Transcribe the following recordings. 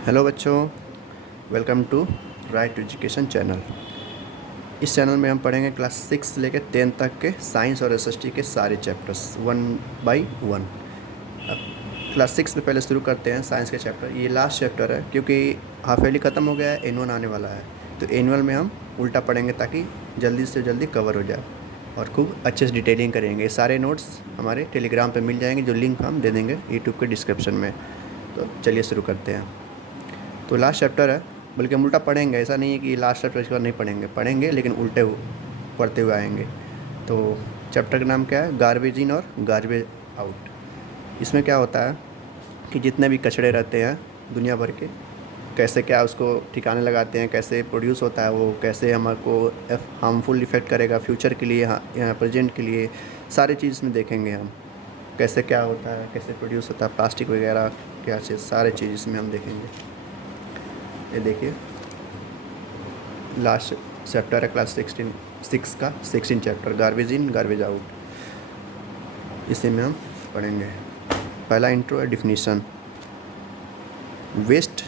Hello बच्चों, welcome to Right Education channel. इस channel में हम पढ़ेंगे क्लास 6 से लेकर 10 तक के साइंस और एसएसटी के सारे chapters one by one. Class 6 में पहले शुरू करते हैं साइंस के चैप्टर। ये लास्ट चैप्टर है क्योंकि हाफ ईयरली ख़त्म हो गया है, एनुअल आने वाला है। तो एनुअल में हम उल्टा पढ़ेंगे ताकि जल्दी से जल्दी कवर हो जाए और खूब अच्छे से डिटेलिंग करेंगे। सारे नोट्स हमारे टेलीग्राम पे मिल जाएंगे, जो लिंक हम दे देंगे यूट्यूब के डिस्क्रिप्शन में। तो चलिए शुरू करते हैं। तो लास्ट चैप्टर है, बल्कि हम उल्टा पढ़ेंगे। ऐसा नहीं है कि लास्ट चैप्टर इसके बाद नहीं पढ़ेंगे लेकिन उल्टे पढ़ते हुए आएंगे। तो चैप्टर का नाम क्या है? गार्बेज इन और गार्बेज आउट। इसमें क्या होता है कि जितने भी कचड़े रहते हैं दुनिया भर के, कैसे क्या उसको ठिकाने लगाते हैं, कैसे प्रोड्यूस होता है वो, कैसे हमको हार्मफुल इफ़ेक्ट करेगा फ्यूचर के लिए, यहाँ प्रेजेंट के लिए, सारी चीज़ इसमें देखेंगे हम। कैसे क्या होता है, कैसे प्रोड्यूस होता है, प्लास्टिक वगैरह क्या चीज़, सारे चीज़ इसमें हम देखेंगे। ये देखिए, लास्ट चैप्टर है क्लास 6 का 16 chapter, garbage in garbage out. इसी में हम पढ़ेंगे। पहला इंट्रो है, डिफिनीशन। वेस्ट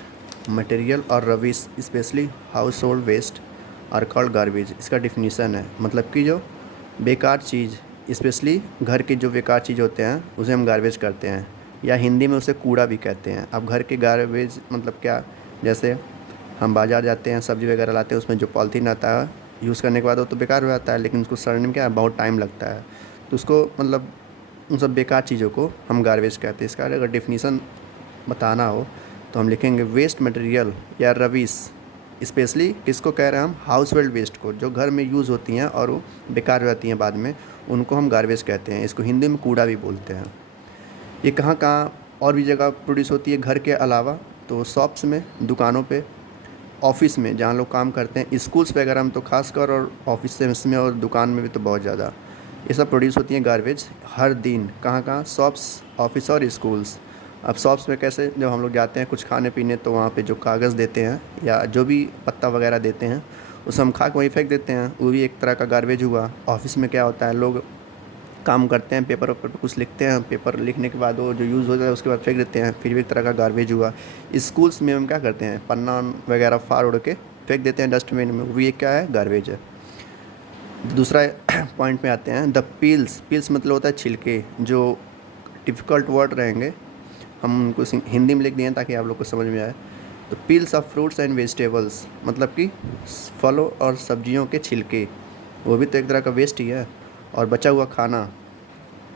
मटेरियल और rubbish especially household waste are called garbage. इसका डिफिनीशन है, मतलब कि जो बेकार चीज़, स्पेशली घर की जो बेकार चीज़ होते हैं उसे हम गार्बेज करते हैं, या हिंदी में उसे कूड़ा भी कहते हैं। अब घर के गार्बेज मतलब क्या? जैसे हम बाज़ार जाते हैं, सब्ज़ी वगैरह लाते हैं, उसमें जो पॉलीथीन आता है यूज़ करने के बाद वो तो बेकार हो जाता है, लेकिन उसको सड़ने में क्या है, बहुत टाइम लगता है। तो उसको मतलब उन सब बेकार चीज़ों को हम गार्बेज कहते हैं। इसका अगर डिफिनीशन बताना हो तो हम लिखेंगे वेस्ट मटेरियल या रबिश, स्पेशली किसको कह रहे हैं हम? हाउस होल्ड वेस्ट को, जो घर में यूज़ होती हैं और वो बेकार हो जाती हैं बाद में, उनको हम गार्बेज कहते हैं। इसको हिंदी में कूड़ा भी बोलते हैं। ये कहाँ कहाँ और भी जगह प्रोड्यूस होती है घर के अलावा? तो शॉप्स में, दुकानों पे, ऑफिस में जहाँ लोग काम करते हैं, स्कूल्स वगैरह में तो खासकर, और ऑफिस में और दुकान में भी तो बहुत ज़्यादा ये सब प्रोड्यूस होती हैं गार्बेज हर दिन। कहाँ कहाँ? शॉप्स, ऑफिस और स्कूल्स। अब शॉप्स में कैसे? जब हम लोग जाते हैं कुछ खाने पीने, तो वहाँ पे जो कागज़ देते हैं या जो भी पत्ता वगैरह देते हैं उसे हम खा के वहीं फेंक देते हैं, वो भी एक तरह का गार्बेज हुआ। ऑफिस में क्या होता है, लोग काम करते हैं, पेपर पर कुछ लिखते हैं, पेपर लिखने के बाद वो जो यूज़ हो जाता है उसके बाद फेंक देते हैं, फिर भी एक तरह का गार्बेज हुआ। स्कूल्स में हम क्या करते हैं, पन्ना वगैरह फाड़ उड़ के फेंक देते हैं डस्टबिन में, वो भी एक क्या है, गार्बेज है। दूसरा पॉइंट में आते हैं, द पील्स। पील्स मतलब होता है छिलके। जो डिफ़िकल्ट वर्ड रहेंगे हम उनको हिंदी में लिख दिए हैं ताकि आप लोग को समझ में आए। तो peels of fruits and vegetables, मतलब कि फलों और सब्जियों के छिलके, वो भी तो एक तरह का वेस्ट ही है। और बचा हुआ खाना,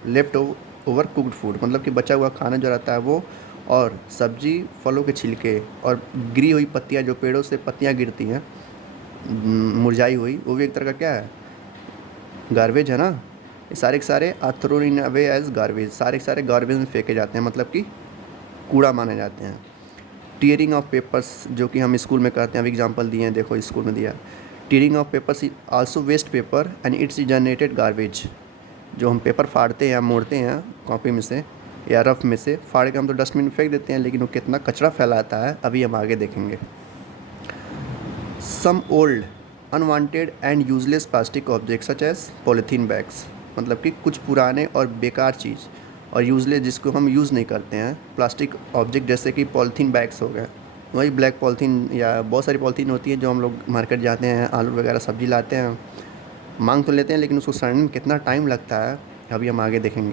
लेफ्ट ओवर कुक्ड फूड, मतलब कि बचा हुआ खाना जो रहता है वो, और सब्जी, फलों के छिलके, और गिरी हुई पत्तियाँ, जो पेड़ों से पत्तियाँ गिरती हैं मुरझाई हुई, वो भी एक तरह का क्या है, गार्बेज है ना। ये सारे के सारे are thrown in away as garbage, सारे के सारे गार्बेज में फेंके जाते हैं, मतलब कि कूड़ा माने जाते हैं। टीयरिंग ऑफ पेपर्स, जो कि हम स्कूल में करते हैं, अभी एग्जांपल दिए हैं, देखो स्कूल में दिया। Tearing of papers is also waste paper and it's generated garbage. जो हम पेपर फाड़ते हैं या मोड़ते हैं कॉपी में से या रफ में से, फाड़ के हम तो डस्टबिन में फेंक देते हैं, लेकिन वो कितना कचरा फैलाता है अभी हम आगे देखेंगे। Some old unwanted and useless plastic object such as polythene bags, मतलब कि कुछ पुराने और बेकार चीज़ और यूजलेस, जिसको हम यूज़ नहीं करते हैं, प्लास्टिक ऑब्जेक्ट, जैसे कि पॉलीथीन बैग्स हो गए। वही ब्लैक पॉलीथीन या बहुत सारी पॉलीथीन होती है जो हम लोग मार्केट जाते हैं, आलू वगैरह सब्जी लाते हैं, मांग तो लेते हैं, लेकिन उसको सड़ने में कितना टाइम लगता है अभी हम आगे देखेंगे।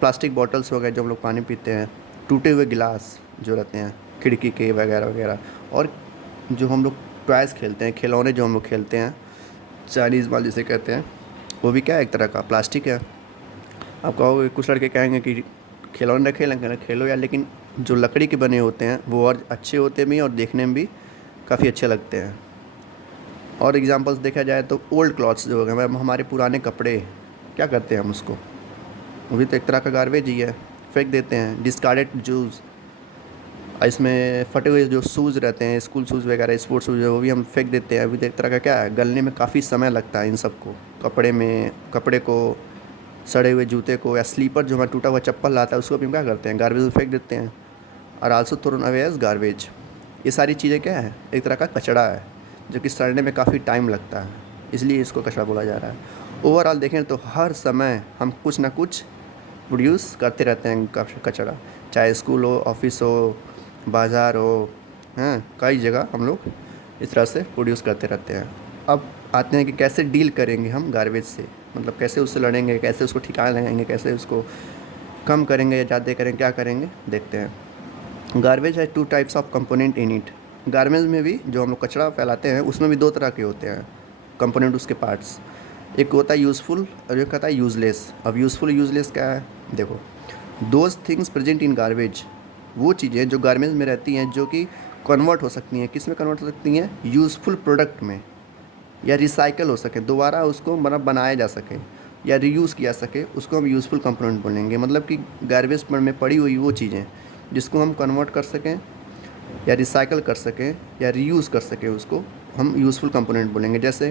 प्लास्टिक बॉटल्स हो गए जो हम लोग पानी पीते हैं, टूटे हुए गिलास जो रहते हैं खिड़की के वगैरह वगैरह, और जो हम लोग टॉयज़ खेलते हैं, खिलौने जो हम लोग खेलते हैं, चाइनीज़ बॉल जिसे कहते हैं, वो भी क्या है, एक तरह का प्लास्टिक है। आप कहोगे, कुछ लड़के कहेंगे कि खिलौने रखे लेकिन खेलो यार, लेकिन जो लकड़ी के बने होते हैं वो और अच्छे होते भी हैं और देखने में भी काफ़ी अच्छे लगते हैं। और एग्जांपल्स देखा जाए तो ओल्ड क्लॉथ्स जो हो गए, हमारे पुराने कपड़े, क्या करते हैं हम उसको, वो भी तो एक तरह का गार्बेज ही है, फेंक देते हैं। डिस्कार्डेड जूस, इसमें फटे हुए जो शूज़ रहते हैं, स्कूल शूज़ वगैरह, स्पोर्ट्स शूज़, वो भी हम फेंक देते हैं। अभी तो एक तरह का क्या है, गलने में काफ़ी समय लगता है इन सबको, कपड़े में, कपड़े को, सड़े हुए जूते को, या स्लीपर जो हमारा टूटा हुआ चप्पल आता है उसको भी हम क्या करते हैं, गार्बेज में फेंक देते हैं। और also thrown away as garbage. ये सारी चीज़ें क्या है, एक तरह का कचरा है जो कि सड़ने में काफ़ी टाइम लगता है, इसलिए इसको कचरा बोला जा रहा है। ओवरऑल देखें तो हर समय हम कुछ ना कुछ प्रोड्यूस करते रहते हैं कचरा, चाहे स्कूल हो, ऑफिस हो, बाज़ार हो, हैं, कई जगह हम लोग इस तरह से प्रोड्यूस करते रहते हैं। अब आते हैं कि कैसे डील करेंगे हम गार्बेज से, मतलब कैसे उससे लड़ेंगे, कैसे उसको ठिकाना लगाएंगे, कैसे उसको कम करेंगे या ज़्यादा करेंगे, क्या करेंगे देखते हैं। गार्बेज है 2 types of component in it. Garbage में भी जो हम लोग कचरा फैलाते हैं उसमें भी 2 तरह के होते हैं कंपोनेंट, उसके पार्ट्स। एक होता है यूज़फुल और एक होता है यूज़लेस। अब यूज़फुल यूज़लेस क्या है, देखो, those things present in garbage, वो चीज़ें जो गार्बेज में रहती हैं जो कि कन्वर्ट हो सकती हैं, किस में कन्वर्ट हो सकती हैं, यूज़फुल प्रोडक्ट में, या रिसाइकल हो सके, दोबारा उसको मतलब बनाया जा सके या रीयूज़ किया सके, उसको हम यूज़फुल कंपोनेंट बोलेंगे। मतलब कि गार्बेज में पड़ी हुई वो चीज़ें जिसको हम कन्वर्ट कर सकें या रिसाइकल कर सकें या रीयूज़ कर सकें, उसको हम यूज़फुल कंपोनेंट बोलेंगे। जैसे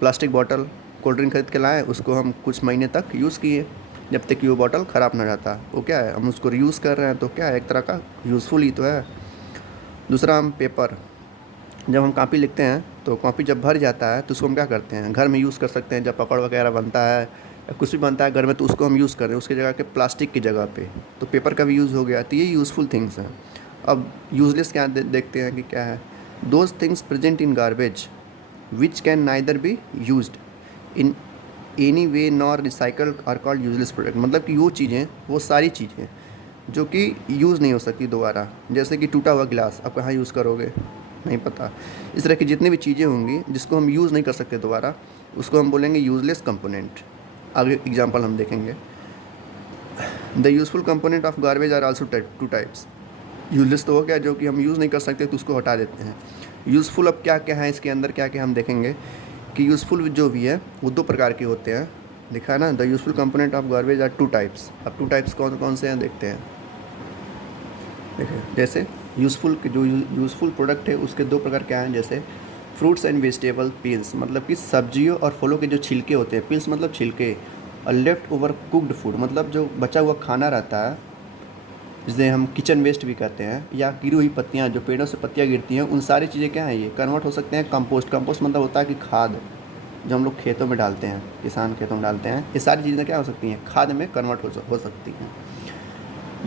प्लास्टिक बॉटल, कोल्ड ड्रिंक खरीद के लाए, उसको हम कुछ महीने तक यूज़ किए, जब तक कि वो बॉटल ख़राब ना जाता, वो क्या है, हम उसको रीयूज़ कर रहे हैं, तो क्या है, एक तरह का यूज़फुल ही तो है। दूसरा, हम पेपर, जब हम कॉपी लिखते हैं तो कॉपी जब भर जाता है तो उसको हम क्या करते हैं, घर में यूज़ कर सकते हैं। जब पकड़ वगैरह बनता है या कुछ भी बनता है घर में, तो उसको हम यूज़ कर रहे हैं उसकी जगह के प्लास्टिक की जगह पे, तो पेपर का भी यूज़ हो गया। तो ये यूज़फुल थिंग्स हैं। अब यूज़लेस क्या देखते हैं कि क्या है। Those things present in garbage which can neither be used in any way nor recycle are called useless product. मतलब कि वो चीज़ें, वो सारी चीज़ें जो कि यूज़ नहीं हो सकती दोबारा, जैसे कि टूटा हुआ गिलास आप कहाँ यूज़ करोगे, नहीं पता। इस तरह की जितनी भी चीज़ें होंगी जिसको हम यूज़ नहीं कर सकते दोबारा, उसको हम बोलेंगे यूज़लेस कंपोनेंट। आगे एग्जांपल हम देखेंगे। The useful component of garbage are also 2 types. Useless तो हो गया जो कि हम यूज़ नहीं कर सकते, तो उसको हटा देते हैं। यूज़फुल अब क्या क्या है इसके अंदर, क्या क्या हम देखेंगे कि यूज़फुल जो भी है वो 2 प्रकार के होते हैं। लिखा है ना, the useful component of garbage are 2 types. अब 2 टाइप्स कौन कौन से हैं देखते हैं। देखिए, जैसे यूज़फुल जो यूज़फुल प्रोडक्ट है उसके 2 प्रकार क्या हैं। जैसे फ्रूट्स एंड वेजिटेबल पील्स, मतलब कि सब्जियों और फलों के जो छिलके होते हैं, पील्स मतलब छिलके, और लेफ्ट ओवर कुक्ड फूड, मतलब जो बचा हुआ खाना रहता है, जिसे हम किचन वेस्ट भी कहते हैं, या गिरी हुई पत्तियाँ, जो पेड़ों से पत्तियाँ गिरती हैं, उन सारी चीज़ें क्या हैं, ये कन्वर्ट हो सकते हैं कंपोस्ट। कंपोस्ट मतलब होता है कि खाद, जो हम लोग खेतों में डालते हैं, किसान खेतों में डालते हैं, ये सारी चीज़ें क्या हो सकती हैं, खाद में कन्वर्ट हो सकती हैं।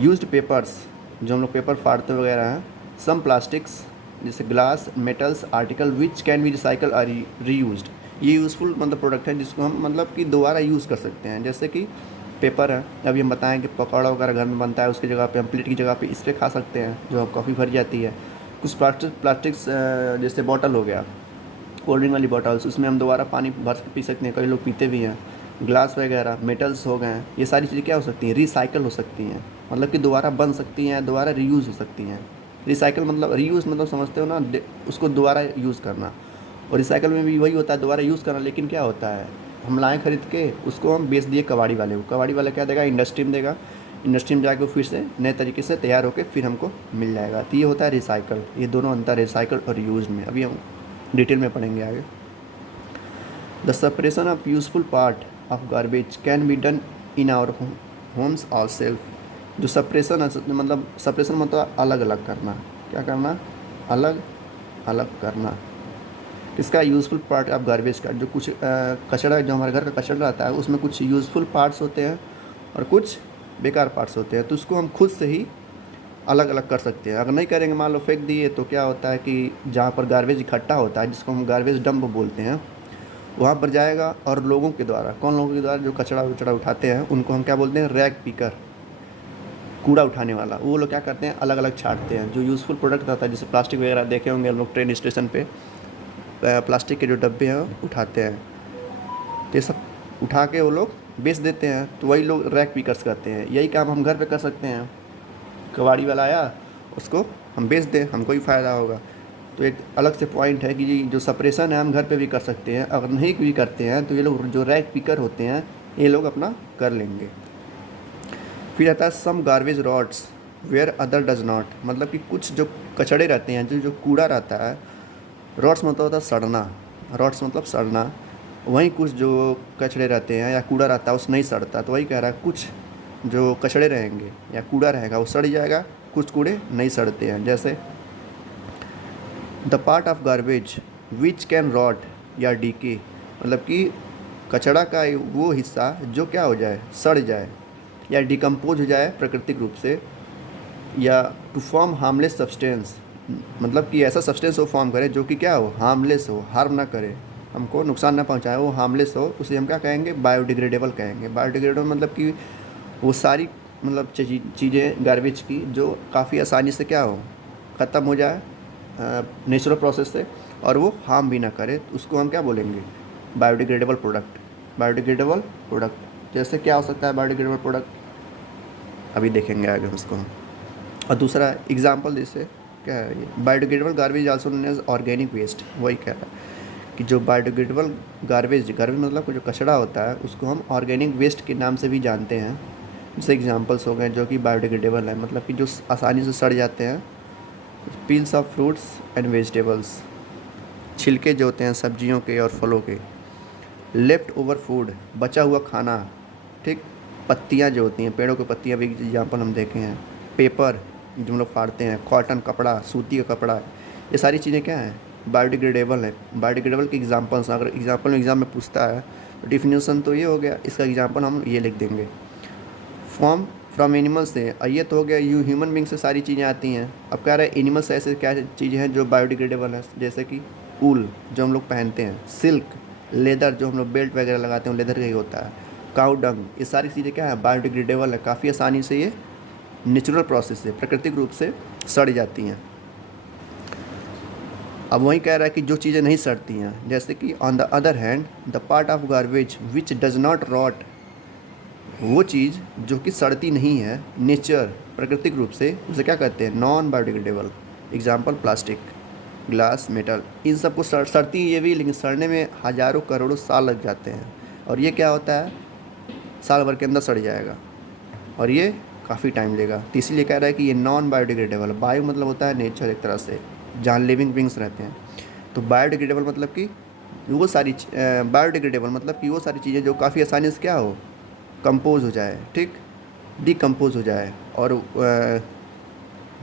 यूज्ड पेपर्स, जो हम लोग पेपर फाड़ते वगैरह हैं। सम प्लास्टिक्स, जैसे glass, metals article which can B recycle और रीयूज्ड। ये यूज़फुल मतलब प्रोडक्ट है जिसको हम मतलब कि दोबारा यूज़ कर सकते हैं। जैसे कि पेपर है, अभी हम बताएं कि पकौड़ा वगैरह घर में बनता है, उसकी जगह पे हम प्लेट की जगह पे इस पर खा सकते हैं, जो कॉफ़ी भर जाती है। कुछ प्लास्टिक्स, जैसे बॉटल हो गया, कोल्ड ड्रिंक वाली बॉटल्स, उसमें हम दोबारा पानी भर के पी सकते हैं, कई लोग पीते भी हैं। ग्लास वगैरह, मेटल्स हो गए हैं, ये सारी चीज़ें क्या हो सकती हैं, रिसाइकल हो सकती हैं, मतलब कि दोबारा बन सकती हैं, दोबारा रीयूज़ हो सकती हैं। रिसाइकल मतलब, रीयूज़ मतलब समझते हो ना, उसको दोबारा यूज़ करना। और रिसाइकल में भी वही होता है, दोबारा यूज़ करना। लेकिन क्या होता है, हम लाएँ खरीद के, उसको हम बेच दिए कबाड़ी वाले को, कबाड़ी वाला क्या देगा, इंडस्ट्री में देगा, इंडस्ट्री में जाके फिर से नए तरीके से तैयार होकर फिर हमको मिल जाएगा। तो ये होता है रिसाइकल। ये दोनों अंतर रिसाइकल और यूज़ में अभी हम डिटेल में पढ़ेंगे आगे। The separation of useful part of garbage can be done in our homes our self. जो सेपरेशन है, मतलब सेपरेशन मतलब अलग अलग करना। क्या करना, अलग अलग करना। इसका यूज़फुल पार्ट ऑफ गार्बेज का, जो कुछ कचरा, जो हमारे घर का कचरा रहता है, उसमें कुछ यूज़फुल पार्ट्स होते हैं और कुछ बेकार पार्ट्स होते हैं, तो उसको हम खुद से ही अलग अलग कर सकते हैं। अगर नहीं करेंगे, मान लो फेंक दिए, तो क्या होता है कि जहाँ पर गार्बेज इकट्ठा होता है, जिसको हम गार्बेज डंप बोलते हैं, वहाँ पर जाएगा, और लोगों के द्वारा, कौन लोगों के द्वारा, जो कचरा वचड़ा उठाते हैं, उनको हम क्या बोलते हैं, रैग पिकर, कूड़ा उठाने वाला। वो लोग क्या करते हैं, अलग अलग छांटते हैं। जो यूज़फुल प्रोडक्ट रहता है, जैसे प्लास्टिक वगैरह देखे होंगे हम लोग ट्रेन स्टेशन पे, प्लास्टिक के जो डब्बे हैं उठाते हैं, तो ये सब उठा के वो लोग बेच देते हैं, तो वही लोग रैग पिकर्स करते हैं। यही काम हम घर पे कर सकते हैं। कबाड़ी वाला आया, उसको हम बेच दें, हमको ही फ़ायदा होगा। तो एक अलग से पॉइंट है कि जो सेपरेशन है हम घर पे भी कर सकते हैं। अगर नहीं भी करते हैं तो ये लोग जो रैग पिकर होते हैं, ये लोग अपना कर लेंगे। फिर आता है some garbage rots where other does not, मतलब कि कुछ जो कचड़े रहते हैं, जो जो कूड़ा रहता है, रॉड्स मतलब होता है सड़ना, रॉड्स मतलब सड़ना। वहीं कुछ जो कचड़े रहते हैं या कूड़ा रहता है, उस नहीं सड़ता, तो वही कह रहा है कुछ जो कचड़े रहेंगे या कूड़ा रहेगा वो सड़ जाएगा, कुछ कूड़े नहीं सड़ते हैं। जैसे the part of garbage which can rot या डीके, मतलब कि कचड़ा का वो हिस्सा जो क्या हो जाए, सड़ जाए या डिकम्पोज हो जाए प्राकृतिक रूप से, या टू फॉर्म हार्मलेस सब्सटेंस, मतलब कि ऐसा सब्सटेंस वो फॉर्म करे जो कि क्या हो, हार्मलेस हो, हार्म ना करे, हमको नुकसान ना पहुंचाए, वो हार्मलेस हो, उसे हम क्या कहेंगे, बायोडिग्रेडेबल कहेंगे। बायोडिग्रेडेबल मतलब कि वो सारी मतलब चीज़ें गार्बेज की जो काफ़ी आसानी से क्या हो, ख़त्म हो जाए नेचुरल प्रोसेस से, और वो हार्म भी ना करे, तो उसको हम क्या बोलेंगे, बायोडिग्रेडेबल प्रोडक्ट। बायोडिग्रेडेबल प्रोडक्ट जैसे क्या हो सकता है बायोडिग्रेडेबल प्रोडक्ट, अभी देखेंगे आगे हम उसको। और दूसरा एग्जांपल जैसे क्या है, ये biodegradable garbage also known as organic waste, वही कह रहा है कि जो बायोडिग्रेडेबल गार्बेज, गार्बेज मतलब जो कचरा होता है उसको हम ऑर्गेनिक वेस्ट के नाम से भी जानते हैं। जैसे एग्जांपल्स हो गए जो कि बायोडिग्रेडेबल है, मतलब कि जो आसानी से सड़ जाते हैं, peels of fruits and vegetables, छिलके जो होते हैं सब्जियों के और फलों के, लेफ्ट ओवर फूड, बचा हुआ खाना, ठीक, पत्तियाँ जो होती हैं, पेड़ों की पत्तियाँ भी एग्जाम्पल हम देखे हैं, पेपर जो हम लोग फाड़ते हैं, कॉटन कपड़ा, सूती का कपड़ा, ये सारी चीज़ें क्या हैं, बायोडिग्रेडेबल है। बायोडिग्रेडेबल के एग्जाम्पल्स अगर एग्जाम में पूछता है तो डिफिनीसन तो ये हो गया, इसका एग्जाम्पल हम ये लिख देंगे, फॉर्म फ्रॉम एनिमल से, और ये तो हो गया यू ह्यूमन बींग से सारी चीज़ें आती हैं। अब कह रहा है एनिमल से ऐसे क्या चीज़ें हैं जो बायोडिग्रेडेबल है, जैसे कि ऊल जो हम लोग पहनते हैं, सिल्क, लेदर जो हम लोग बेल्ट वगैरह लगाते हैं लेदर का ही होता है, काउ डंग, ये सारी चीज़ें क्या है, बायोडिग्रेडेबल है, काफ़ी आसानी से ये नेचुरल प्रोसेस से, प्राकृतिक रूप से सड़ जाती हैं। अब वही कह रहा है कि जो चीज़ें नहीं सड़ती हैं, जैसे कि on the other hand the part of garbage which does not rot, वो चीज़ जो कि सड़ती नहीं है, नेचर प्राकृतिक रूप से, उसे क्या कहते हैं, non biodegradable. Example plastic, glass, metal, इन सबको सड़ती ये भी, लेकिन सड़ने में हज़ारों करोड़ों साल लग जाते हैं, और ये क्या होता है, साल भर के अंदर सड़ जाएगा, और ये काफ़ी टाइम लेगा। तो इसीलिए कह रहा है कि ये नॉन बायोडिग्रेडेबल, बायो मतलब होता है नेचर एक तरह से, जहाँ लिविंग बींग्स रहते हैं, तो बायोडिग्रेडेबल मतलब कि वो सारी बायोडिग्रेडेबल मतलब कि वो सारी चीज़ें जो काफ़ी आसानी से क्या हो, कंपोज हो जाए, ठीक, डिकम्पोज हो जाए। और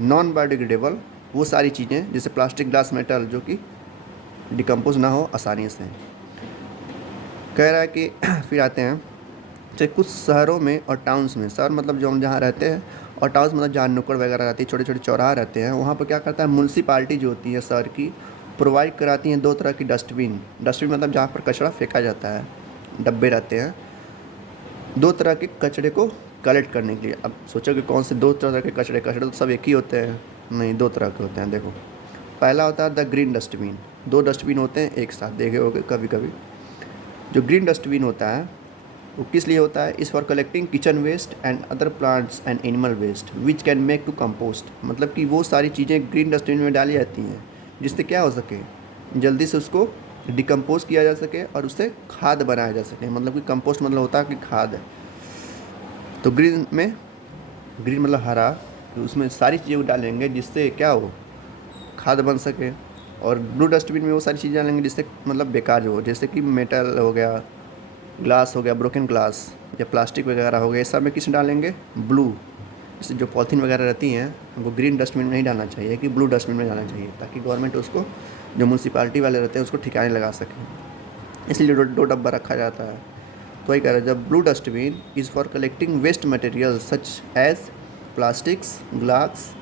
नॉन बायोडिग्रेडेबल वो सारी चीज़ें जैसे प्लास्टिक, ग्लास, मेटल जो कि डिकम्पोज ना हो आसानी से। कह रहा है कि फिर आते हैं, चाहे कुछ शहरों में और टाउन्स में, शहर मतलब जो हम जहाँ रहते हैं, और टाउन्स मतलब जहाँ नुक्कड़ वगैरह रहती है, छोटे छोटे चौराहे रहते हैं, वहाँ पर क्या करता है म्यूनसिपाल्टी जो होती है शहर की, प्रोवाइड कराती हैं दो तरह की डस्टबिन। डस्टबिन मतलब जहाँ पर कचरा फेंका जाता है, डब्बे रहते हैं दो तरह के कचरे को कलेक्ट करने के लिए। अब सोचो कि कौन से दो तरह के कचरे, कचरे तो सब एक ही होते हैं, नहीं दो तरह के होते हैं। देखो पहला होता है द ग्रीन डस्टबिन, दो डस्टबिन होते हैं एक साथ, देखे होगे कभी कभी। जो ग्रीन डस्टबिन होता है वो किस लिए होता है, is for collecting kitchen waste and other plants and animal waste which can make to compost, मतलब कि वो सारी चीज़ें ग्रीन डस्टबिन में डाली जाती हैं जिससे क्या हो सके, जल्दी से उसको डिकम्पोज किया जा सके और उससे खाद बनाया जा सके। मतलब कि कंपोस्ट मतलब होता है कि खाद है। तो ग्रीन में, ग्रीन मतलब हरा, तो उसमें सारी चीज़ें डालेंगे जिससे क्या हो, खाद बन सके। और ब्लू डस्टबिन में वो सारी चीज़ें डालेंगे जिससे मतलब बेकार जो हो, जैसे कि मेटल हो गया, ग्लास हो गया, ब्रोकन ग्लास, या प्लास्टिक वगैरह हो गया, ये सब में किस डालेंगे, ब्लू। जैसे जो पॉलीथीन वगैरह रहती हैं वो ग्रीन डस्टबिन में नहीं डालना चाहिए, कि ब्लू डस्टबिन में डालना चाहिए, ताकि गवर्नमेंट उसको, जो म्यूनसिपाल्टी वाले रहते हैं उसको ठिकाने लगा सकें, इसलिए दो डब्बा रखा जाता है। तो वही कह रहे हैं, जब blue dustbin is for collecting waste material such as plastics, glass,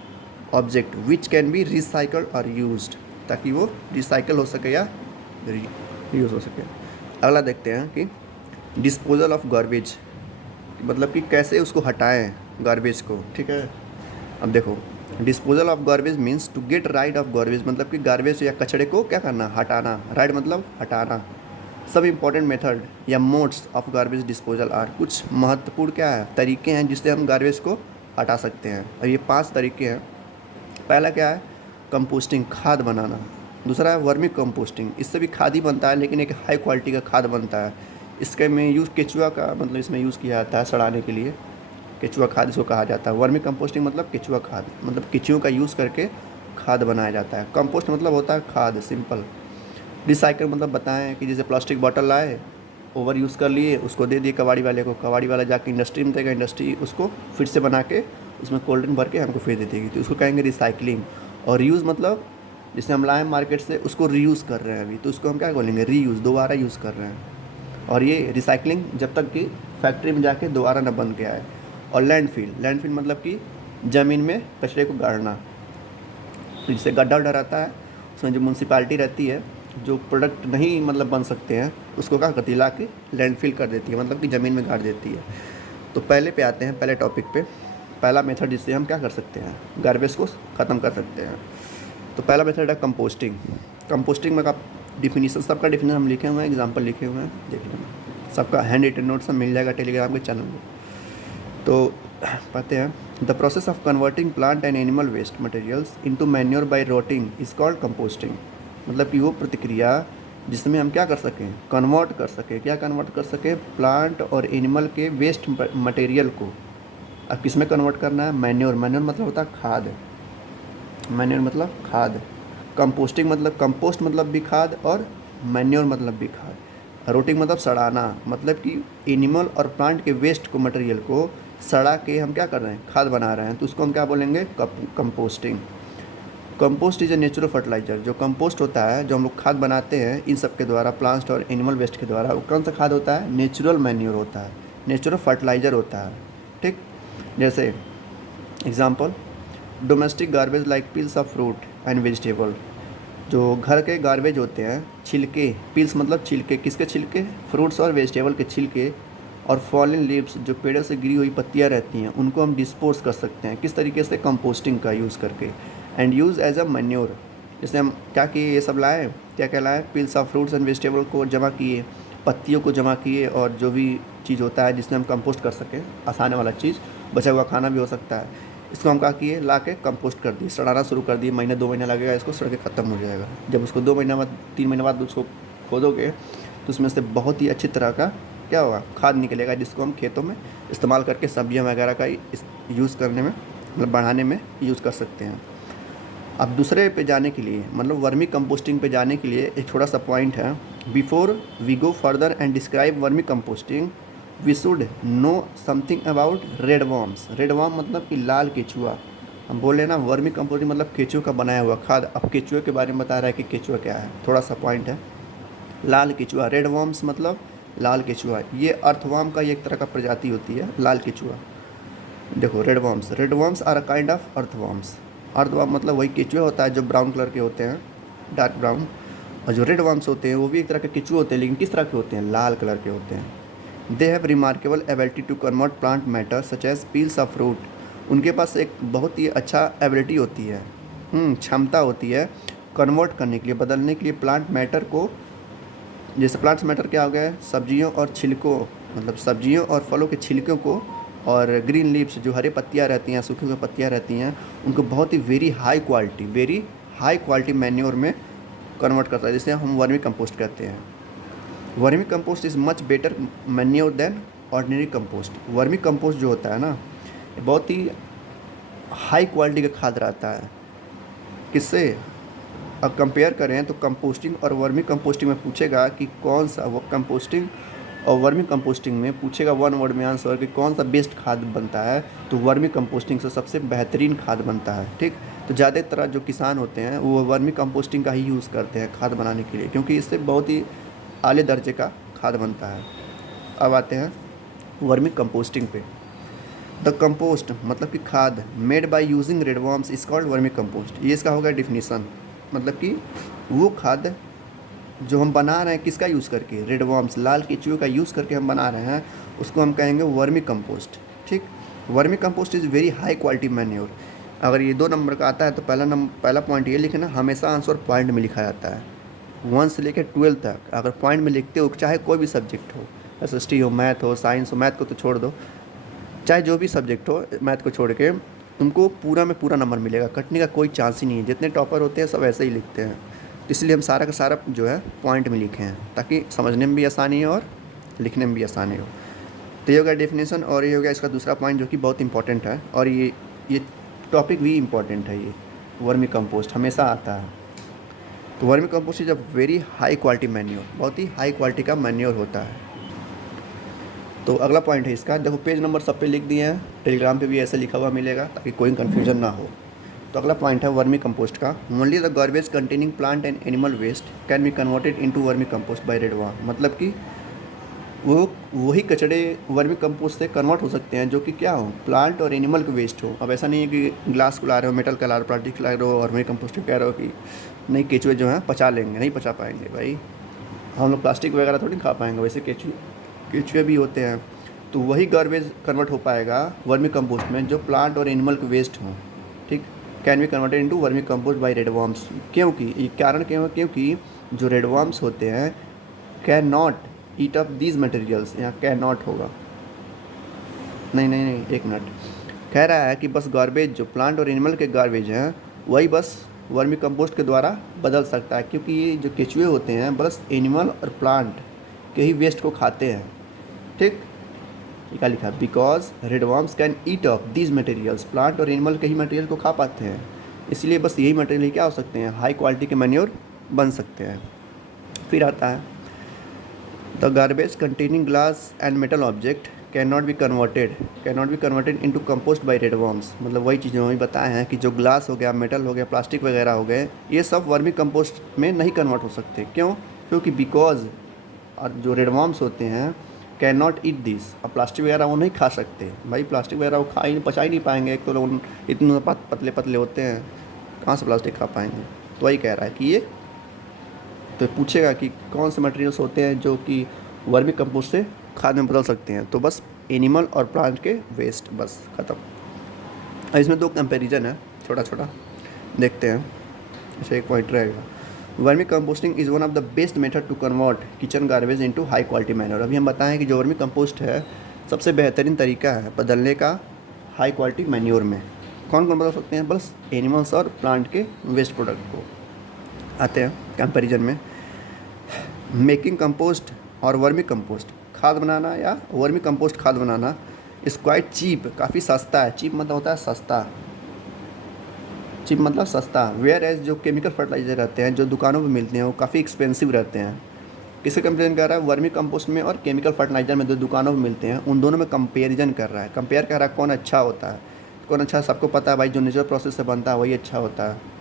object which can be recycled और यूज्ड, ताकि वो रिसाइकल हो सके या यूज़ हो सके। अगला देखते हैं कि डिस्पोजल ऑफ गार्बेज, मतलब कि कैसे उसको हटाएं गार्बेज को, ठीक है। अब देखो disposal of garbage means to get rid of garbage, मतलब कि गार्बेज या कचरे को क्या करना, हटाना, राइड मतलब हटाना। सब इम्पॉर्टेंट मेथड या modes of garbage disposal are, कुछ महत्वपूर्ण क्या है, तरीके हैं जिससे हम गार्बेज को हटा सकते हैं, और ये 5 तरीके हैं। पहला क्या है, कंपोस्टिंग, खाद बनाना। दूसरा है वर्मी कंपोस्टिंग, इससे भी खाद ही बनता है लेकिन एक हाई क्वालिटी का खाद बनता है। इसके में यूज़ केचुआ का मतलब इसमें यूज़ किया जाता है सड़ाने के लिए, केचुआ खाद इसको कहा जाता है। वर्मी कंपोस्टिंग मतलब केचुआ खाद, मतलब केचुओं का यूज़ करके खाद बनाया जाता है। कंपोस्ट मतलब होता है खाद, सिंपल। रिसाइकल मतलब बताएं कि जैसे प्लास्टिक बॉटल लाए, ओवर यूज़ कर लिए, उसको दे दिए कबाड़ी वाले को, कबाड़ी वाला जाके इंडस्ट्री में देगा, इंडस्ट्री उसको फिर से बना के उसमें कोल्ड ड्रिंक भर के हमको फिर दे देगी, तो उसको कहेंगे रिसाइकलिंग। और रीयूज़ मतलब जैसे हम लाए मार्केट से, उसको रीयूज़ कर रहे हैं अभी, तो उसको हम क्या बोलेंगे, रीयूज़, दोबारा यूज़ कर रहे हैं। और ये रिसाइकलिंग जब तक कि फैक्ट्री में जाके दोबारा न बन के आए। और लैंडफिल, लैंडफिल मतलब कि ज़मीन में कचरे को गाड़ना। जिससे गड्ढा वड्ढा रहता है, उसमें जो म्यूनसिपालिटी रहती है, जो प्रोडक्ट नहीं मतलब बन सकते हैं उसको क्या करती है, ला के लैंडफिल कर देती है, मतलब कि ज़मीन में गाड़ देती है। तो पहले पे आते हैं, पहले टॉपिक पे। पहला मेथड जिससे हम क्या कर सकते हैं, गार्बेज को ख़त्म कर सकते हैं। तो पहला मेथड है कंपोस्टिंग। कंपोस्टिंग में का डिफिनीसन, सबका डिफिनीसन हम लिखे हुए हैं, एग्जांपल लिखे हुए हैं, देख लेना। सबका हैंड रिटन नोट सब मिल जाएगा टेलीग्राम के चैनल में। तो पढ़ते हैं, the process of converting plant and animal waste materials into manure by rotting is called composting. मतलब कि वो प्रतिक्रिया जिसमें हम क्या कर सकें, कन्वर्ट कर सकें, क्या कन्वर्ट कर सकें, प्लांट और एनिमल के वेस्ट मटेरियल को। अब किस में कन्वर्ट करना है, मैन्योर। मैन्योर मतलब होता है खाद, मैन्योर मतलब खाद। कंपोस्टिंग मतलब, कंपोस्ट मतलब भी खाद और मैन्योर मतलब भी खाद। रोटिंग मतलब सड़ाना, मतलब कि एनिमल और प्लांट के वेस्ट को, मटेरियल को सड़ा के हम क्या कर रहे हैं, खाद बना रहे हैं, तो उसको हम क्या बोलेंगे, composting. Compost is a natural fertiliser. जो कंपोस्ट होता है, जो हम लोग खाद बनाते हैं इन सब के द्वारा, प्लांट्स और एनिमल वेस्ट के द्वारा, वो कौन सा खाद होता है, नेचुरल मैन्योर होता है, नेचुरल फर्टिलाइज़र होता है। ठीक, जैसे example, domestic garbage like peels of fruit and vegetable. जो घर के गार्बेज होते हैं, छिलके, पील्स मतलब छिलके, किसके छिलके, फ्रूट्स और वेजिटेबल के छिलके, और फॉलन लीव्स, जो पेड़ों से गिरी हुई पत्तियां रहती हैं, उनको हम डिस्पोज कर सकते हैं। किस तरीके से, कंपोस्टिंग का यूज़ करके। And use as a manure. जैसे हम क्या किए, ये सब लाए, क्या क्या लाए, peels of fruits and vegetable को जमा किए, पत्तियों को जमा किए, और जो भी चीज़ होता है जिसमें हम कंपोस्ट कर सकें, आसान वाला चीज़, बचा हुआ खाना भी हो सकता है, इसको हम क्या किए, ला के कंपोस्ट कर दिए, सड़ाना शुरू कर दिए। महीने 2 महीना लगेगा इसको सड़ के ख़त्म हो जाएगा। जब उसको 2 महीना बाद, 3 महीने बाद उसको खोदोगे तो उसमें से बहुत ही अच्छी तरह का क्या होगा, खाद निकलेगा, जिसको हम खेतों में इस्तेमाल करके सब्जियां वगैरह का यूज़ करने में, मतलब बढ़ाने में यूज़ कर सकते हैं। अब दूसरे पे जाने के लिए, मतलब वर्मी कंपोस्टिंग पे जाने के लिए एक थोड़ा सा पॉइंट है। Before we go further and describe vermicomposting, we should know something about red worms. Red worm मतलब कि लाल केचुआ। हम बोले ना, वर्मी कंपोस्टिंग मतलब केचुए का बनाया हुआ खाद। अब केचुए के बारे में बता रहा है कि केचुआ क्या है, थोड़ा सा पॉइंट है। लाल केचुआ, रेड वर्म्स मतलब लाल केचुआ, ये अर्थवर्म का एक तरह का प्रजाति होती है, लाल केचुआ। देखो, red worms, red worms are a kind of earthworms. Earthworm मतलब वही केचुआ होता है जो ब्राउन कलर के होते हैं, डार्क ब्राउन। और जो रेड वर्म्स होते हैं वो भी एक तरह के केचुए होते हैं, लेकिन किस तरह के होते हैं, लाल कलर के होते हैं। They have remarkable ability to convert plant matter such as peels of fruit. उनके पास एक बहुत ही अच्छा एबिलिटी होती है, क्षमता होती है कन्वर्ट करने के लिए, बदलने के लिए प्लांट मैटर को। जैसे प्लांट्स मैटर क्या हो गया है, सब्जियों और छिलकों, मतलब सब्जियों और फलों के छिलकों को, और ग्रीन लीव्स, जो हरे पत्तियां रहती हैं, सूखी हुई पत्तियां रहती हैं, उनको बहुत ही वेरी हाई क्वालिटी मैन्योर में कन्वर्ट करता है, जिसे हम वर्मी कंपोस्ट कहते हैं। Vermi compost is much better manure then ordinary compost. Vermi compost जो होता है ना, ये बहुत ही हाई क्वालिटी का खाद रहता है। किससे अब कंपेयर करें तो कंपोस्टिंग और वर्मी कंपोस्टिंग में पूछेगा कि कौन सा, वो कंपोस्टिंग और वर्मी कंपोस्टिंग में पूछेगा 1 वर्ड में आंसर कि कौन सा बेस्ट खाद बनता है, तो वर्मी कंपोस्टिंग से सबसे बेहतरीन खाद बनता है। ठीक, तो ज़्यादातर जो किसान होते हैं वो वर्मी कंपोस्टिंग का ही यूज़ करते हैं खाद बनाने के लिए, क्योंकि इससे बहुत ही आले दर्जे का खाद बनता है। अब आते हैं वर्मी कंपोस्टिंग पे। द कंपोस्ट मतलब कि खाद made by using redworms is called vermicompost. ये इसका हो गया डिफिनीसन, मतलब कि वो खाद जो हम बना रहे हैं किसका यूज़ करके, रेडवर्म्स, लाल केचुए का यूज़ करके हम बना रहे हैं, उसको हम कहेंगे वर्मी कंपोस्ट। ठीक, vermi compost is very high quality manure. अगर ये 2 नंबर का आता है तो पहला पॉइंट ये लिखना, हमेशा आंसर पॉइंट में लिखा जाता है, 1 से लेकर 12 तक। अगर पॉइंट में लिखते हो, चाहे कोई भी सब्जेक्ट हो, SST हो, मैथ हो, साइंस हो, मैथ को तो छोड़ दो, चाहे जो भी सब्जेक्ट हो, मैथ को छोड़ के तुमको पूरा में पूरा नंबर मिलेगा, कटने का कोई चांस ही नहीं है। जितने टॉपर होते हैं सब ऐसे ही लिखते हैं, इसलिए हम सारा का सारा जो है पॉइंट में लिखे हैं, ताकि समझने में भी आसानी हो और लिखने में भी आसानी हो। तो ये हो गया डेफिनेशन, और ये हो गया इसका दूसरा पॉइंट जो कि बहुत इंपॉर्टेंट है, और ये टॉपिक भी इम्पॉर्टेंट है। ये वर्मी कंपोस्ट हमेशा आता है। तो vermi compost is a very high quality manure, बहुत ही हाई क्वालिटी का मैन्योर होता है। तो अगला पॉइंट है इसका, देखो पेज नंबर सब पे लिख दिए हैं, टेलीग्राम पे भी ऐसे लिखा हुआ मिलेगा ताकि कोई कन्फ्यूजन ना हो। तो अगला पॉइंट है वर्मी कंपोस्ट का। Only the garbage containing plant and animal waste can be converted into vermicompost by red worm. मतलब कि वो वही कचड़े वर्मी कंपोस्ट से कन्वर्ट हो सकते हैं, जो कि क्या हो, प्लांट और एनिमल के वेस्ट हो। अब ऐसा नहीं है कि ग्लास को ला रहे हो, मेटल का ला रहे हो, प्लास्टिक ला रहे हो और वर्मी कंपोस्ट कह रहे हो कि नहीं केचुए जो हैं पचा लेंगे, नहीं पचा पाएंगे भाई। हम लोग प्लास्टिक वगैरह थोड़ी खा पाएंगे, वैसे केचुए भी होते हैं। तो वही गार्बेज कन्वर्ट हो पाएगा वर्मी कंपोस्ट में जो प्लांट और एनिमल के वेस्ट हों, ठीक। Can be converted into vermicompost by red worms. क्योंकि ये कारण क्यों है, क्योंकि जो रेडवर्म्स होते हैं can not eat up these materials, यहाँ कैन नॉट होगा, नहीं, एक मिनट। कह रहा है कि बस गार्बेज जो प्लांट और एनिमल के गार्बेज हैं वही बस वर्मी कंपोस्ट के द्वारा बदल सकता है, क्योंकि ये जो केचुए होते हैं बस एनिमल और प्लांट के ही वेस्ट को खाते हैं, ठीक। ये क्या लिखा, because red worms can eat up these materials, plant और एनिमल के ही मटेरियल को खा पाते हैं, इसलिए बस यही मटेरियल क्या हो सकते हैं, हाई क्वालिटी के मैन्योर बन सकते हैं। फिर आता है the garbage containing glass and metal object can not be converted into compost by red worms. मतलब वही चीज़ें वही बताए हैं कि जो ग्लास हो गया, मेटल हो गया, प्लास्टिक वगैरह हो गए, ये सब वर्मी कंपोस्ट में नहीं कन्वर्ट हो सकते। क्यों, क्योंकि बिकॉज और जो रेडवर्म्स होते हैं कैन नॉट ईट दिस। अब प्लास्टिक वगैरह वो नहीं खा सकते भाई, प्लास्टिक वगैरह वो पचा ही नहीं पाएंगे। एक तो लोग इतने पतले पतले होते हैं, कहाँ से प्लास्टिक खा पाएंगे। तो वही कह रहा है कि ये तो पूछेगा कि कौन से मटेरियल्स होते हैं जो कि वर्मी कंपोस्ट से खाद में बदल सकते हैं, तो बस एनिमल और प्लांट के वेस्ट, बस ख़त्म। अब इसमें दो कंपैरिजन है, छोटा छोटा देखते हैं। अच्छा, एक पॉइंट रहेगा, vermicomposting is one of the best method to convert kitchen garbage into high quality manure. अभी हम बताएं कि जो वर्मी कंपोस्ट है सबसे बेहतरीन तरीका है बदलने का हाई क्वालिटी मैन्योर में। कौन कौन बदल सकते हैं, बस एनिमल्स और प्लांट के वेस्ट प्रोडक्ट को। आते हैं कंपैरिजन में, मेकिंग कंपोस्ट और वर्मी कंपोस्ट खाद बनाना या वर्मी कंपोस्ट खाद बनाना इज़ क्वाइट चीप, काफ़ी सस्ता है। चीप मतलब होता है सस्ता, चीप मतलब सस्ता। वेयर एज जो केमिकल फर्टिलाइजर रहते हैं जो दुकानों पे मिलते हैं वो काफ़ी एक्सपेंसिव रहते हैं। किससे कंपेरिजन कर रहा है, वर्मी कंपोस्ट में और केमिकल फर्टिलाइजर में जो दुकानों में मिलते हैं उन दोनों में कंपेरिजन कर रहा है। कंपेयर कर रहा है कौन अच्छा होता है, कौन अच्छा, सबको पता है भाई जो नेचुरल प्रोसेस से बनता है वही अच्छा होता है।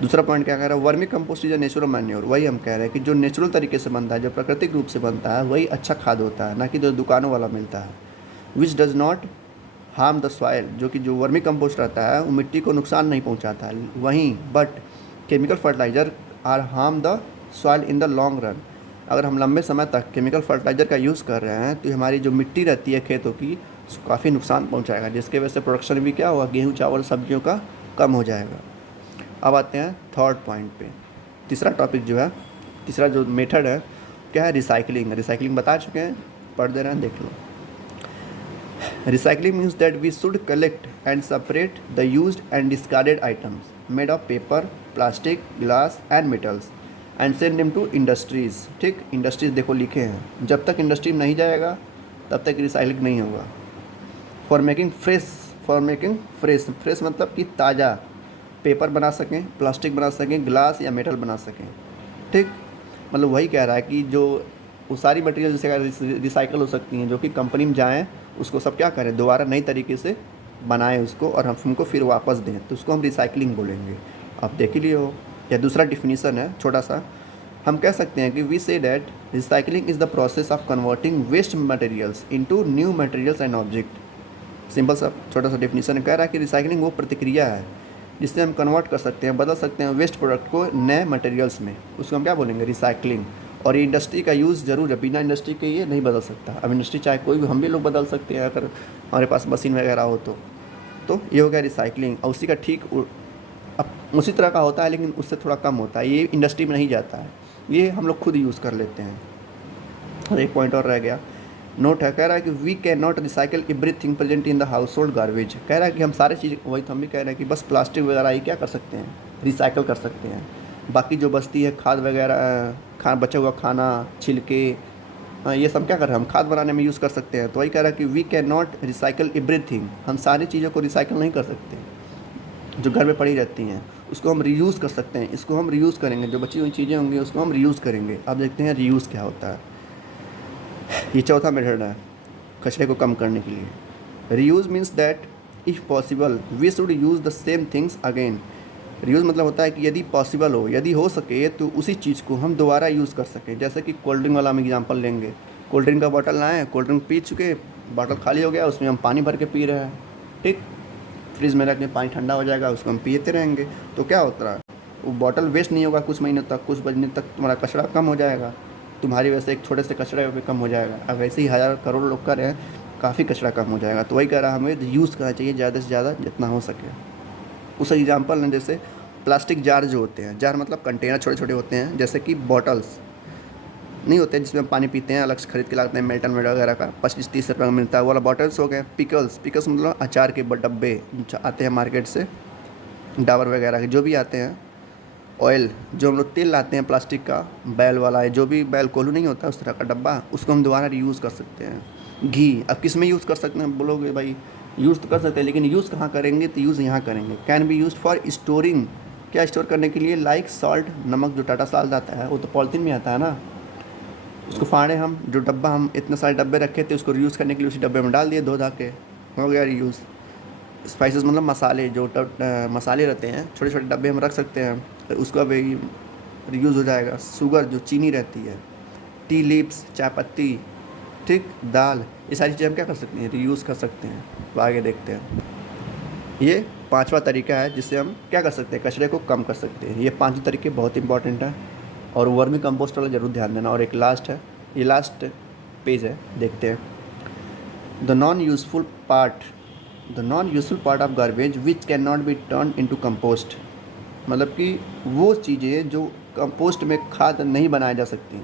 दूसरा पॉइंट क्या कह रहा है, vermi compost is a natural manure. वही हम कह रहे हैं कि जो नेचुरल तरीके से बनता है, जो प्राकृतिक रूप से बनता है वही अच्छा खाद होता है, ना कि जो दुकानों वाला मिलता है। Which does not harm the soil, जो कि जो वर्मी कंपोस्ट रहता है वो मिट्टी को नुकसान नहीं पहुंचाता है। वहीं but chemical fertiliser are harm the soil in the long run. अगर हम लंबे समय तक केमिकल फर्टिलाइज़र का यूज़ कर रहे हैं तो हमारी जो मिट्टी रहती है खेतों की उसको काफ़ी नुकसान पहुंचाएगा, जिसके वजह से प्रोडक्शन भी क्या होगा, गेहूँ चावल सब्जियों का कम हो जाएगा। अब आते हैं थर्ड पॉइंट पे। तीसरा टॉपिक जो है, तीसरा जो मेथड है क्या है, रिसाइकलिंग। रिसाइकलिंग बता चुके हैं, पढ़ दे रहे हैं, देख लो। Recycling means that we should collect and separate the used and discarded items made of paper, plastic, glass and metals and send them to industries। ठीक, इंडस्ट्रीज देखो लिखे हैं, जब तक इंडस्ट्री में नहीं जाएगा तब तक रिसाइकलिंग नहीं होगा। फॉर मेकिंग फ्रेश, फ्रेश मतलब कि ताज़ा पेपर बना सकें, प्लास्टिक बना सकें, ग्लास या मेटल बना सकें। ठीक, मतलब वही कह रहा है कि जो वो सारी मटेरियल जैसे रिसाइकल हो सकती हैं, जो कि कंपनी में जाएँ उसको सब क्या करें, दोबारा नई तरीके से बनाएं उसको और हम उनको फिर वापस दें, तो उसको हम रिसाइकलिंग बोलेंगे। आप देख ही लिए हो। या दूसरा डिफिनीसन है छोटा सा, हम कह सकते हैं कि we say that recycling is the process of converting waste materials into new materials and object. Simple सा छोटा सा डिफिनीसन कह रहा है कि रिसाइकलिंग वो प्रतिक्रिया है जिससे हम कन्वर्ट कर सकते हैं, बदल सकते हैं वेस्ट प्रोडक्ट को नए मटेरियल्स में, उसको हम क्या बोलेंगे, रिसाइकलिंग। और ये इंडस्ट्री का यूज़ ज़रूर है, बिना इंडस्ट्री के ये नहीं बदल सकता। अब इंडस्ट्री चाहे कोई भी, हम भी लोग बदल सकते हैं अगर हमारे पास मशीन वगैरह हो तो ये हो गया रिसाइकलिंग। और उसी का ठीक अब उसी तरह का होता है लेकिन उससे थोड़ा कम होता है, ये इंडस्ट्री में नहीं जाता है, ये हम लोग खुद यूज़ कर लेते हैं। और एक पॉइंट और रह गया, नोट है, कह रहा है कि we can not recycle everything present in the household garbage. कह रहा है कि हम सारी चीज़, वही तो हम भी कह रहे हैं कि बस प्लास्टिक वगैरह ही क्या कर सकते हैं, रिसाइकल कर सकते हैं। बाकी जो बचती है खाद वगैरह, बचा हुआ खाना, छिलके, ये सब क्या कर रहे हैं, हम खाद बनाने में यूज़ कर सकते हैं। तो वही कह रहा है कि we can not recycle everything, हम सारी चीज़ों को रिसाइकल नहीं कर सकते जो घर में पड़ी रहती हैं, उसको हम रीयूज़ कर सकते हैं, इसको हम रीयूज़ करेंगे, जो बची हुई चीज़ें होंगी उसको हम रीयूज़ करेंगे। अब देखते हैं रीयूज़ क्या होता है। ये चौथा मेथड है कचरे को कम करने के लिए। Reuse means that if possible we should use the same things again. Reuse मतलब होता है कि यदि पॉसिबल हो, यदि हो सके तो उसी चीज़ को हम दोबारा यूज़ कर सकें। जैसे कि कोल्ड ड्रिंक वाला हम एग्जांपल लेंगे, कोल्ड ड्रिंक का बॉटल लाएँ, कोल्ड ड्रिंक पी चुके, बॉटल खाली हो गया, उसमें हम पानी भर के पी रहे हैं, ठीक। फ्रिज में रख के पानी ठंडा हो जाएगा, उसको हम पीते रहेंगे, तो क्या होता है, वो बॉटल वेस्ट नहीं होगा कुछ महीनों तक, कुछ महीने तक तुम्हारा कचरा कम हो जाएगा, तुम्हारी वजह से एक छोटे से कचरे पे कम हो जाएगा। अब ऐसे ही हज़ार करोड़ लोग कर रहे हैं, काफ़ी कचरा कम हो जाएगा। तो वही कह रहा, हमें यूज़ करना चाहिए ज़्यादा से ज़्यादा जितना हो सके। उस एग्जाम्पल में जैसे प्लास्टिक जार जो होते हैं, जार मतलब कंटेनर छोटे छोटे होते हैं, जैसे कि बॉटल्स नहीं होते जिसमें हम पानी पीते हैं, अलग से खरीद के लाते हैं मिल्टन वगैरह का, 25-30 रुपये का मिलता है, वो वाला बॉटल्स हो गए। पिकल्स, पिकल्स मतलब अचार के डब्बे जो आते हैं मार्केट से, डाबर वगैरह के जो भी आते हैं। ऑयल, जो हम लोग तेल लाते हैं प्लास्टिक का, बैल वाला है, जो भी बैल कोल्हू नहीं होता उस तरह का डब्बा, उसको हम दोबारा रीयूज़ कर सकते हैं। घी, अब किस में यूज़ कर सकते हैं बोलोगे भाई, यूज़ तो कर सकते हैं, लेकिन यूज़ कहाँ करेंगे, तो यूज़ यहाँ करेंगे। Can be use for storing, क्या स्टोर करने के लिए, लाइक सॉल्ट, नमक जो टाटा साल्ट आता है वो तो पॉलिथीन में आता है ना, उसको फाड़े हम, जो डब्बा हम इतने सारे डब्बे रखे थे उसको रीयूज़ करने के लिए उसी डब्बे में डाल दिए, धो धा के, हो गया रीयूज़। स्पाइसेस मतलब मसाले, जो मसाले रहते हैं छोटे छोटे डब्बे हम रख सकते हैं, तो उसका भी रीयूज़ हो जाएगा। शुगर, जो चीनी रहती है, टी लीव्स, चाय पत्ती, ठीक, दाल, ये सारी चीज़ें हम क्या कर सकते हैं, रीयूज़ कर सकते हैं। तो आगे देखते हैं। ये पांचवा तरीका है जिससे हम क्या कर सकते हैं, कचरे को कम कर सकते हैं। ये पांचों तरीके बहुत इंपॉर्टेंट हैं, और वर्मी कंपोस्ट वाला ज़रूर ध्यान देना। और एक लास्ट है, ये लास्ट पेज है, देखते हैं। The non useful part of garbage which can not be turn into compost, मतलब कि वो चीज़ें जो कंपोस्ट में खाद नहीं बनाई जा सकती।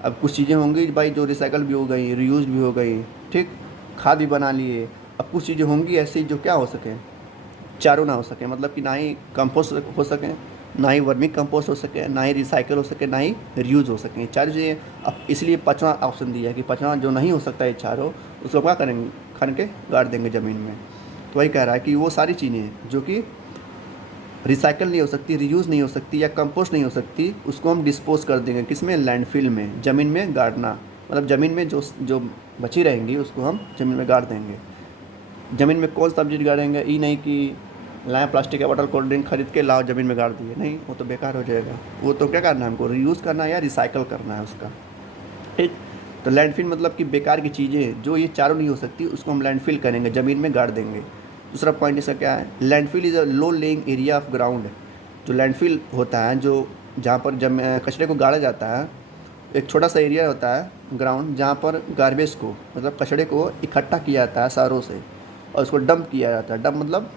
अब कुछ चीज़ें होंगी भाई जो रिसाइकल भी हो गई, रीयूज भी हो गई, ठीक, खाद भी बना लिए। अब कुछ चीज़ें होंगी ऐसी जो क्या हो सके, चारों ना हो सके, मतलब कि ना ही कंपोस्ट हो सके, ना ही वर्मी कंपोस्ट हो सके, ना ही रिसाइकल हो सके, ना ही रीयूज हो सके, चारों चीज़ें। अब इसलिए पाँचवा ऑप्शन दिया है कि पाँचवा जो नहीं हो सकता ये चारों, उसको क्या करेंगे, खन के गाड़ देंगे ज़मीन में। तो वही कह रहा है कि वो सारी चीज़ें जो कि रिसाइकल नहीं हो सकती, रीयूज़ नहीं हो सकती, या कंपोस्ट नहीं हो सकती, उसको हम डिस्पोज कर देंगे किसमें, लैंडफिल में, ज़मीन में गाड़ना, मतलब ज़मीन में जो जो बची रहेंगी उसको हम ज़मीन में गाड़ देंगे। ज़मीन में कौन सब्जी गाड़ेंगे, ये नहीं कि लाएँ प्लास्टिक का बॉटल कोल्ड ड्रिंक खरीद के लाओ ज़मीन में गाड़ दिए, नहीं, वो तो बेकार हो जाएगा। वो तो क्या करना है हमको, रीयूज़ करना है या रिसाइकल करना है उसका, ठीक। तो लैंडफिल मतलब कि बेकार की चीज़ें जो ये चारों नहीं हो सकती, उसको हम लैंडफिल करेंगे, ज़मीन में गाड़ देंगे। दूसरा पॉइंट इसका क्या है, landfill is a low laying area of ground. जो लैंडफिल होता है, जो जहाँ पर जब कचरे को गाड़ा जाता है, एक छोटा सा एरिया होता है ग्राउंड, जहाँ पर गार्बेज को, मतलब कचरे को इकट्ठा किया जाता है सारों से, और उसको डंप किया जाता है। डंप मतलब,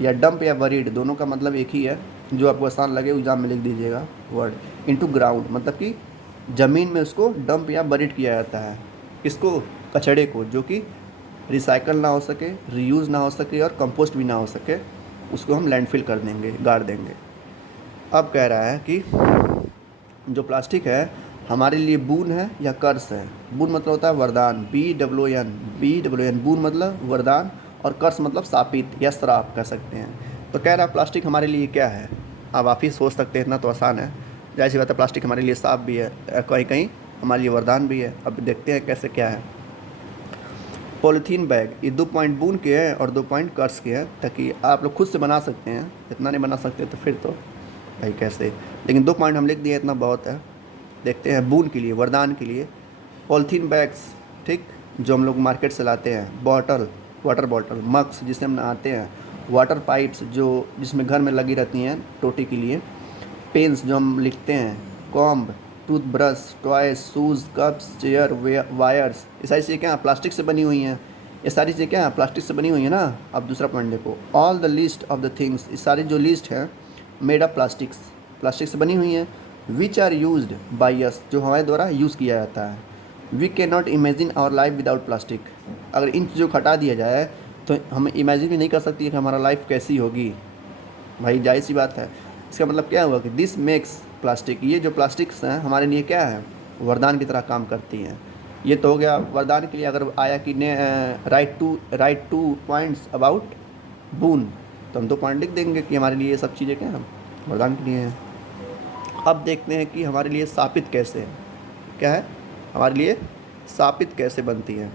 या डंप या बरीड, दोनों का मतलब एक ही है, जो आपको आसान लगे एग्जाम में लिख दीजिएगा वर्ड। इनटू ग्राउंड मतलब कि ज़मीन में उसको डंप या बरीड किया जाता है, किसको, कचड़े को, जो कि रिसाइकल ना हो सके, रीयूज़ ना हो सके, और कंपोस्ट भी ना हो सके, उसको हम लैंडफिल कर देंगे, गाड़ देंगे। अब कह रहा है कि जो प्लास्टिक है हमारे लिए बून है या कर्स है। बून मतलब होता है वरदान, BWN, बून मतलब वरदान, और कर्स मतलब शापित या श्राप कह सकते हैं। तो कह रहा है प्लास्टिक हमारे लिए क्या है। अब आप ही सोच सकते हैं, इतना तो आसान है, जाहिर सी बात है, प्लास्टिक हमारे लिए शाप भी है, कहीं कहीं हमारे लिए वरदान भी है। अब देखते हैं कैसे क्या है। पॉलीथीन बैग, ये 2 पॉइंट बून के हैं और 2 पॉइंट कर्स के हैं, ताकि आप लोग खुद से बना सकते हैं। इतना नहीं बना सकते तो फिर तो भाई कैसे, लेकिन 2 पॉइंट हम लिख दिए, इतना बहुत है। देखते हैं बून के लिए, वरदान के लिए, पॉलीथीन बैग्स, ठीक, जो हम लोग मार्केट से लाते हैं, बॉटल, वाटर बॉटल, मग्स जिससे हम नहाते हैं, वाटर पाइप्स जो जिसमें घर में लगी रहती हैं टोटी के लिए, पेन्स जो हम लिखते हैं, comb, toothbrush, toys, shoes, cups, chair, wires, ये सारी चीज़ें क्या प्लास्टिक से बनी हुई हैं। ये सारी चीज़ें क्या प्लास्टिक से बनी हुई है ना। अब दूसरा पॉइंट देखो, all the list of the things, ये सारी जो लिस्ट है मेड ऑफ प्लास्टिक्स, प्लास्टिक से बनी हुई हैं, which are used by us, जो हमारे द्वारा यूज़ किया जाता है। We can not imagine our life without plastic, अगर इन चीज़ों को हटा दिया जाए तो हम इमेजिन भी नहीं कर सकती कि हमारा लाइफ कैसी होगी। भाई जाहिर सी बात है। इसका मतलब क्या हुआ कि दिस मेक्स प्लास्टिक, ये जो प्लास्टिक्स हैं हमारे लिए क्या है, वरदान की तरह काम करती हैं। ये तो हो गया वरदान के लिए। अगर आया कि ने राइट टू पॉइंट्स अबाउट बून, तो हम 2 पॉइंट लिख देंगे कि हमारे लिए ये सब चीज़ें क्या हैं, वरदान के लिए हैं। अब देखते हैं कि हमारे लिए शापित कैसे है, क्या है, हमारे लिए शापित कैसे बनती है।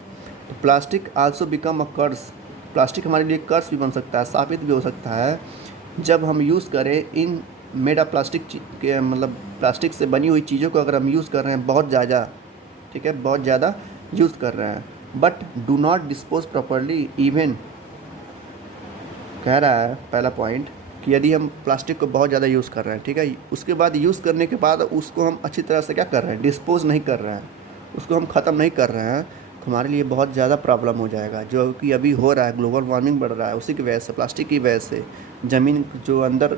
तो plastic also become a curse, plastic हमारे लिए कर्स भी बन सकता है, शापित भी हो सकता है, जब हम यूज़ करें इन मेड ऑफ प्लास्टिक के, मतलब प्लास्टिक से बनी हुई चीज़ों को अगर हम यूज़ कर रहे हैं बहुत ज़्यादा, ठीक है, बहुत ज़्यादा यूज़ कर रहे हैं। But do not dispose properly, even कह रहा है पहला पॉइंट कि यदि हम प्लास्टिक को बहुत ज़्यादा यूज़ कर रहे हैं, ठीक है, उसके बाद यूज़ करने के बाद उसको हम अच्छी तरह से क्या कर रहे हैं, डिस्पोज नहीं कर रहे हैं, उसको हम ख़त्म नहीं कर रहे हैं, तो हमारे लिए बहुत ज़्यादा प्रॉब्लम हो जाएगा। जो कि अभी हो रहा है, ग्लोबल वार्मिंग बढ़ रहा है, उसी की वजह से, प्लास्टिक की वजह से ज़मीन जो अंदर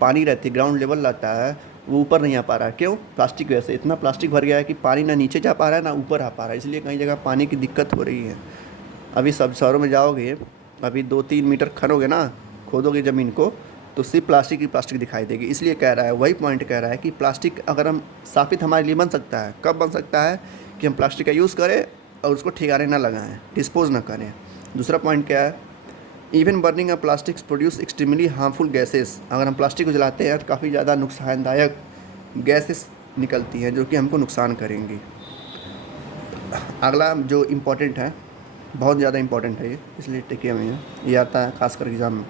पानी रहती है, ग्राउंड लेवल रहता है, वो ऊपर नहीं आ पा रहा है। क्यों? प्लास्टिक की वजह से इतना प्लास्टिक भर गया है कि पानी ना नीचे जा पा रहा है ना ऊपर आ पा रहा है, इसलिए कई जगह पानी की दिक्कत हो रही है। अभी सब शहरों में जाओगे, अभी 2-3 मीटर खनोगे ना, खोदोगे ज़मीन को, तो सिर्फ प्लास्टिक ही प्लास्टिक दिखाई देगी। इसलिए कह रहा है, वही पॉइंट कह रहा है कि प्लास्टिक अगर हम साबित हमारे लिए बन सकता है, कब बन सकता है, कि हम प्लास्टिक का यूज़ करें और उसको ठिकाने ना लगाएं, डिस्पोज ना करें। दूसरा पॉइंट क्या है, even burning of plastics produce extremely harmful gases. अगर हम प्लास्टिक को जलाते हैं तो काफ़ी ज़्यादा नुकसानदायक गैसेस निकलती हैं जो कि हमको नुकसान करेंगी। अगला जो इम्पोर्टेंट है, बहुत ज़्यादा इम्पोर्टेंट है ये, इसलिए टिके हुए हैं, ये आता है खासकर एग्ज़ाम में,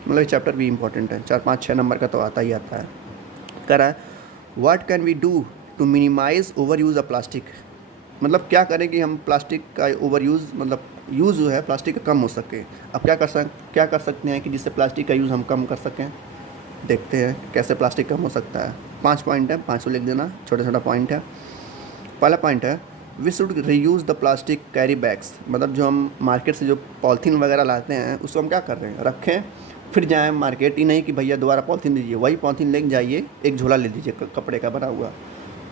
मतलब ये चैप्टर भी इम्पोर्टेंट है, 4-5-6 नंबर का तो आता ही आता है। कह रहा है what can we do to minimise overuse of plastic, मतलब क्या करें कि हम प्लास्टिक का ओवर यूज़, मतलब यूज़ जो है प्लास्टिक का कम हो सके। अब क्या कर सकते हैं कि जिससे प्लास्टिक का यूज़ हम कम कर सकें, देखते हैं कैसे प्लास्टिक कम हो सकता है। 5 पॉइंट है, 5 को लिख देना, छोटा छोटा पॉइंट है। पहला पॉइंट है, we should reuse the plastic carry bags, मतलब जो हम मार्केट से जो पॉलीथीन वगैरह लाते हैं उसको हम क्या कर रहे हैं, रखें फिर जाएँ मार्केट, ही नहीं कि भैया दोबारा पॉलीथीन दीजिए, वही पॉलीथीन लेके जाइए, एक झोला ले लीजिए कपड़े का बना हुआ,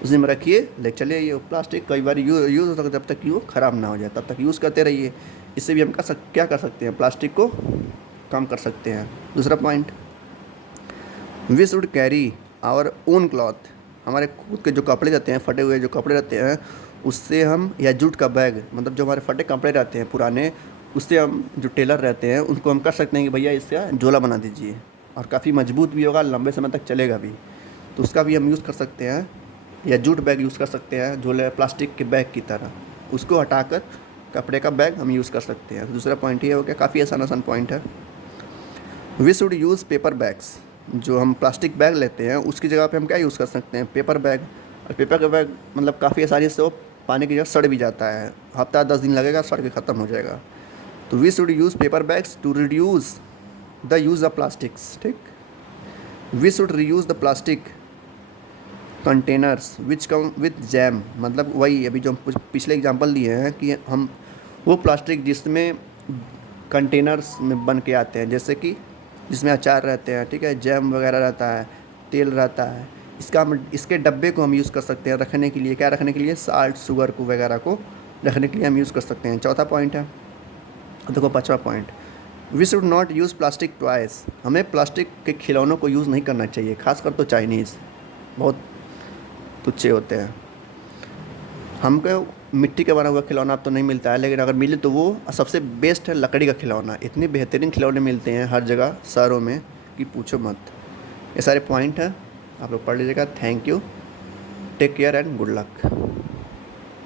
उसी में रखिए, ले चलिए। ये प्लास्टिक कई बार यूज़ हो सकता है, जब तक कि वो ख़राब ना हो जाए तब तक यूज़ करते रहिए। इससे भी हम क्या कर सकते हैं, प्लास्टिक को कम कर सकते हैं। दूसरा point, we should carry our own cloth, हमारे खुद के जो कपड़े रहते हैं, फटे हुए जो कपड़े रहते हैं, उससे हम, या जूट का बैग, मतलब जो हमारे फटे कपड़े रहते हैं पुराने, उससे हम, जो टेलर रहते हैं उनको हम कर सकते हैं कि भैया इससे झोला बना दीजिए, और काफ़ी मजबूत भी होगा, लंबे समय तक चलेगा भी, तो उसका भी हम यूज़ कर सकते हैं। या जूट बैग यूज़ कर सकते हैं, झोले प्लास्टिक के बैग की तरह, उसको हटाकर कपड़े का बैग हम यूज़ कर सकते हैं। दूसरा पॉइंट ये हो गया, काफ़ी आसान पॉइंट है। We should use paper bags, जो हम प्लास्टिक बैग लेते हैं उसकी जगह पे हम क्या यूज़ कर सकते हैं, पेपर बैग। और पेपर का बैग मतलब काफ़ी आसानी से वो पानी की जगह सड़ भी जाता है, हफ्ता 10 दिन लगेगा, सड़ के ख़त्म हो जाएगा। तो we should use paper bags to reduce the use of plastics, ठीक। We should reuse the plastic containers which come with jam, मतलब वही अभी जो हम पिछले एग्जांपल दिए हैं कि हम वो प्लास्टिक जिसमें कंटेनर्स में बन के आते हैं, जैसे कि जिसमें अचार रहते हैं, ठीक है, जैम वगैरह रहता है, तेल रहता है, इसके डब्बे को हम यूज़ कर सकते हैं रखने के लिए, क्या रखने के लिए, साल्ट शुगर को वगैरह को रखने के लिए हम यूज़ कर सकते हैं। चौथा पॉइंट है, देखो 5वां point, we should not use plastic toys, हमें प्लास्टिक के खिलौनों को यूज़ नहीं करना चाहिए, खासकर तो चाइनीज़ बहुत तुच्छे होते हैं। हमको मिट्टी का बना हुआ खिलौना अब तो नहीं मिलता है, लेकिन अगर मिले तो वो सबसे बेस्ट है लकड़ी का खिलौना। इतने बेहतरीन खिलौने मिलते हैं हर जगह शहरों में कि पूछो मत। ये सारे पॉइंट हैं, आप लोग पढ़ लीजिएगा। Thank you, take care and good luck.